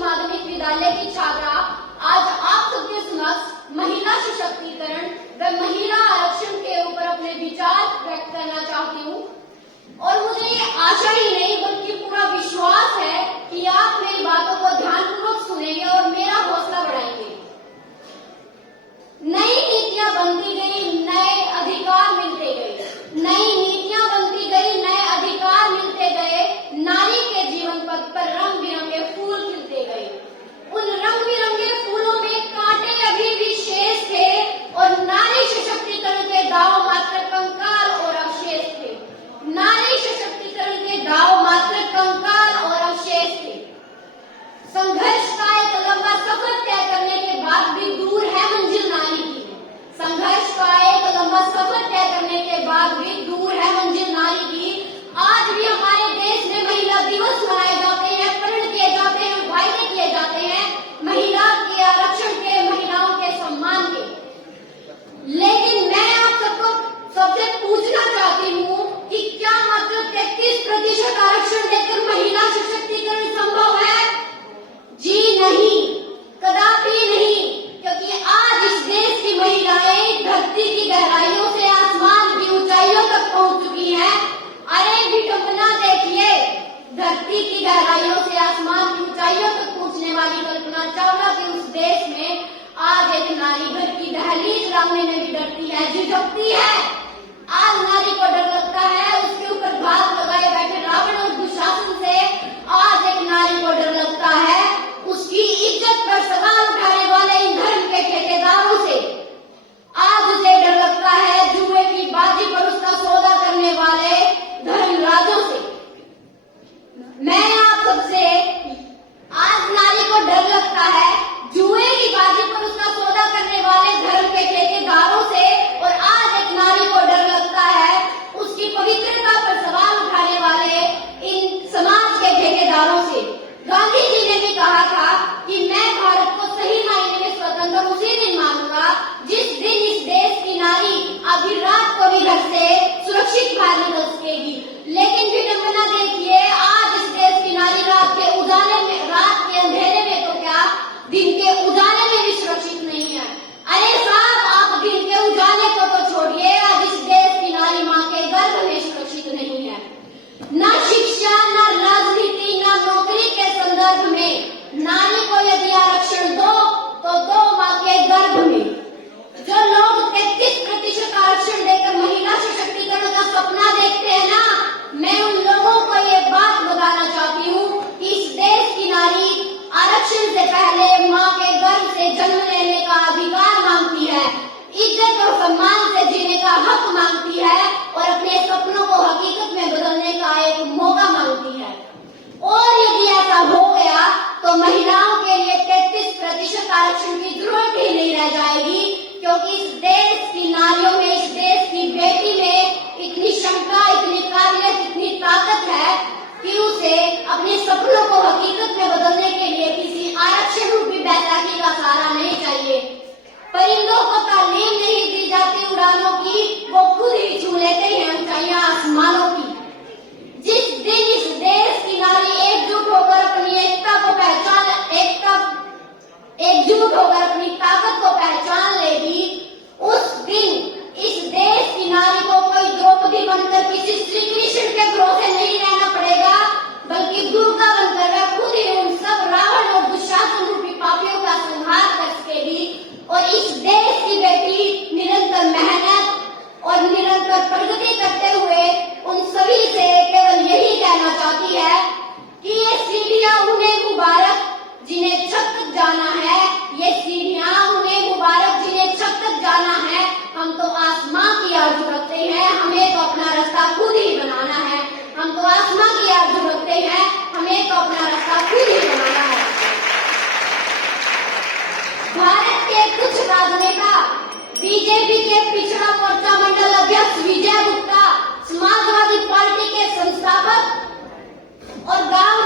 माध्यमिक विद्यालय की छात्रा आज आप सबके समक्ष महिला सशक्तिकरण व महिला आरक्षण के ऊपर अपने विचार व्यक्त करना चाहती हूँ। और मुझे ये आशा ही नहीं बल्कि पूरा विश्वास है कि आप मेरी बातों को ध्यानपूर्वक सुनेंगे और मेरा हौसला बढ़ाएंगे। नई नीतियां बनती गई, नए अधिकार मिलते गए, नई नीतियां बनती गई, नए अधिकार मिलते गए, नारी के जीवन पथ पर रंग बिरंगे फूल खिलते गए। उन रंग बिरंगे फूलों में कांटे अभी भी शेष थे और नारी सशक्तिकरण के दाव मात्र कंकाल और अवशेष थे। नारी सशक्तिकरण के दाव मात्र कंकाल और अवशेष थे। संघर्ष का एक लंबा सफर तय करने के बाद भी दूर है मंजिल नारी की। संघर्ष का एक लंबा सफर तय करने के बाद भी दूर है मंजिल नारी की। आज भी हमारे देश में महिला दिवस मनाए जाते हैं, प्रण किए जाते हैं, वायदे किए जाते हैं महिला के आरक्षण के, महिलाओं के सम्मान के। लेकिन मैं आप सबसे पूछना चाहती हूँ कि क्या मात्र 33% आरक्षण देकर महिला सशक्तिकरण संभव है? जी नहीं, कदापि नहीं, क्योंकि आज इस देश की महिलाएं धरती की गहराइयों से आसमान की ऊंचाइयों तक पहुंच चुकी हैं। अरे विडंबना देखिए, धरती की गहराइयों से आसमान की ऊंचाइयों तक पहुंचने वाली कल्पना चावला के उस देश में आज एक नारी घर की दहलीज लांघने में भी डरती है, झिझकती है। आज नारी को डर लगता है उसके ऊपर घात लगाए बैठे रावण और दुशासन से। आज एक नारी को डर लगता है उसकी इज्जत पर सवाल उठाने वाले इन धर्म के ठेकेदारों से। आज उसे डर लगता है जुए की बाजी पर उसका सौदा करने वाले धर्मराजों से। मैं आप सबसे, आज नारी को डर लगता है जुए की बाजी पर उसका सौदा करने वाले धर्म के ठेकेदारों से, और आज एक नारी को डर लगता है उसकी पवित्रता पर सवाल उठाने वाले इन समाज के ठेकेदारों से। गांधी जी ने भी कहा था कि मैं भारत को सही मायने में स्वतंत्र उसी दिन मानूंगा जिस दिन इस देश की नारी आधी रात को भी घर से सुरक्षित बाहर निकल सकेगी। लेकिन विडंबना देखिए, आज इस देश की नारी रात के उजाले में, रात के अंधेरे में तो क्या दिन के उजाले में भी सुरक्षित नहीं है। अरे साहब, आप दिन के उजाले को तो छोड़िए, आज इस देश की नारी माँ के गर्भ में सुरक्षित नहीं है। न शिक्षा, न राजनीति, न नौकरी के संदर्भ में नारी को यदि आरक्षण दो तो दो माँ के गर्भ में। जो लोग 33% आरक्षण देकर महिला सशक्तिकरण का सपना देखते हैं ना, मैं उन लोगों को ये बात बताना चाहती हूँ कि इस देश की नारी आरक्षण से पहले माँ के गर्भ से जन्म लेने का अधिकार मांगती है, इज्जत और सम्मान से जीने का हक मांगती है और अपने सपनों को हकीकत में बदलने का एक मौका मांगती है। और यदि ऐसा हो गया तो महिलाओं के लिए 33% आरक्षण की जरूरत ही नहीं रह जाएगी, क्योंकि इस देश की नारियों में, इस देश की बेटी में इतनी क्षमता, इतनी काबिलियत, इतनी ताकत है कि उसे अपने सपनों को हकीकत में बदलने के लिए किसी आरक्षण रूपी बैसाखी का सहारा नहीं चाहिए। परिंदों को तालीम नहीं दी जाती उड़ानों की, वो खुद ही छू लेते हैं ऊंचाइयां आसमानों की। जिस दिन इस देश की नारी एकजुट होकर अपनी एकजुट होकर अपनी ताकत को पहचान लेगी, उस दिन इस देश की नारी को कोई द्रौपदी बनकर किसी श्री कृष्ण के भरोसे नहीं रहना पड़ेगा, बल्कि दुर्गा बनकर वह खुद ही उन सब रावण और दुशासन रूपी पापियों का संहार कर सकेगी। और इस देश की बेटी निरंतर मेहनत और निरंतर प्रगति करते हुए उन सभी से केवल यही कहना चाहती है कि ये सीढ़ियां उन्हें मुबारक जिन्हें छत तक जाना है, ये सीढ़ियां उन्हें मुबारक जिन्हें छत तक जाना है। हम तो आसमां की आरज़ू रखते हैं, हमें तो अपना रास्ता खुद ही बनाना है। हम तो आसमां की आरज़ू रखते हैं, हमें तो अपना रास्ता खुद ही बनाना है। भारत के कुछ राजनेता, बीजेपी के पिछड़ा मोर्चा मंडल अध्यक्ष विजय गुप्ता, समाजवादी पार्टी के संस्थापक और गांव